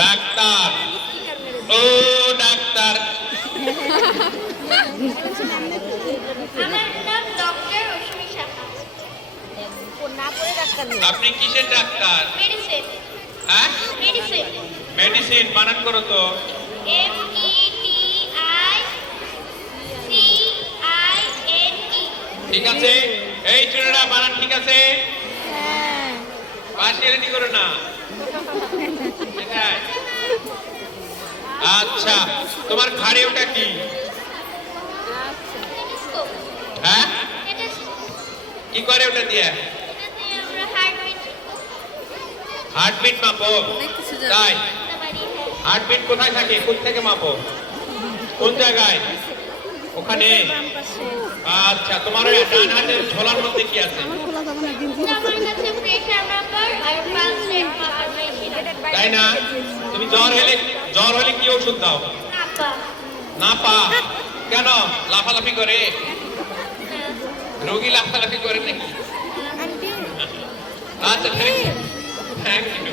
Doctor, ও doctor. আমার নাম doctor রশ্মি সাহা। আপনি কিসের ডাক্তার? মেডিসিন। হ্যাঁ, মেডিসিন। মেডিসিন বানান করো তো। MEDICINE। ঠিক আছে, এই ছেলেরা বানান ঠিক আছে? পাশে রেডি করো না। ঠিক আছে। আচ্ছা, তোমার ঘাড়ে ওটা কি? হ্যাঁ, কি করে ওটা দিয়ে? হার্টবিট মাপো। তাই? হার্টবিট কোথায় থাকে? কোথা থেকে মাপো? কোন জায়গায়? ওখানে। আচ্ছা, তোমার ওই ডান হাতের ঝোলার মধ্যে কি আছে? তাই না? তুমি জ্বর হলে কি ওষুধ দাও? না পা। কেন? লাফালাফি করে? রোগী লাফালাফি করে নাকি? আচ্ছা, থ্যাংক ইউ।